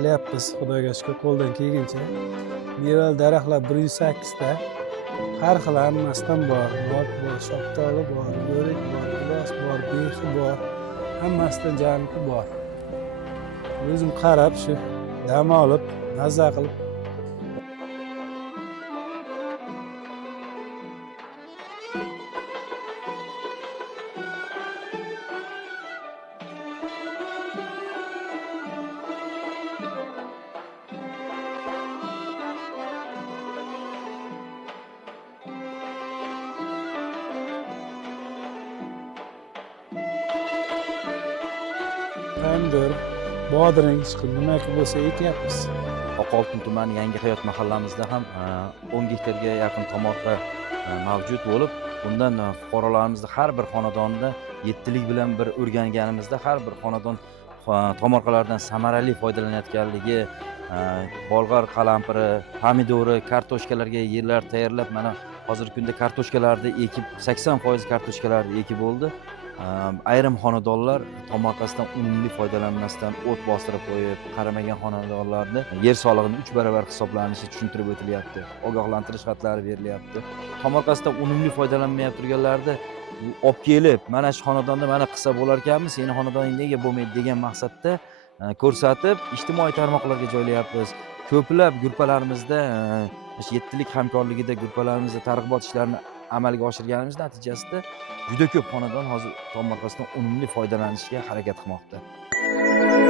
qilyapmiz, xudoga shukr, qo'ldan kelguncha. Mevali daraxtlar 108 ta. Har xil hammasidan bor. Nok bor, shaftoli bor, o'rik bor, gilos bor, behi bor. Hammasidan jamiki bor. O'zim qarab shu dam olib, mazza qilib pomidor, bodring, chiqib nimaki bo'lsa ekyapmiz. Oqoltin tumani Yangihayot mahallamizda ham 10 gektarga yaqin tomorqa mavjud bo'lib, bundan fuqarolarimizni har bir xonadonda 7lik bilan bir o'rganganimizda har bir xonadon tomorqalardan samarali foydalanayotganligi, bolg'or qalampiri, pomidori, kartoshkalarga yerlar tayyorlab, mana hozirgi kunda kartoshkalarni ekib 80% kartoshkalarni ekib bo'ldi. Ayrim xonadonlar tomorqasidan unumli foydalanmasdan o't bostirib qo'yib, qaramagan xonadonlarni yer solig'ini 3 barobar hisoblanishi tushuntirib o'tilyapti. Ogohlantirish xatlari berilyapti. Tomorqasidan unumli foydalanmay turganlarni olib kelib, mana shu xonadonda mana qilsa bo'lar ekanmi, seni xonadoning nega bo'lmaydi degan maqsadda ko'rsatib, ijtimoiy tarmoqlarga joylayapmiz. Ko'plab gruppalarimizda 7lik hamkorligida gruppalarimizda targ'ibot ishlarini amalga oshirganimiz natijasida juda ko'p xonadon hozir tomorqasidan unumli foydalanishga harakat qilmoqda.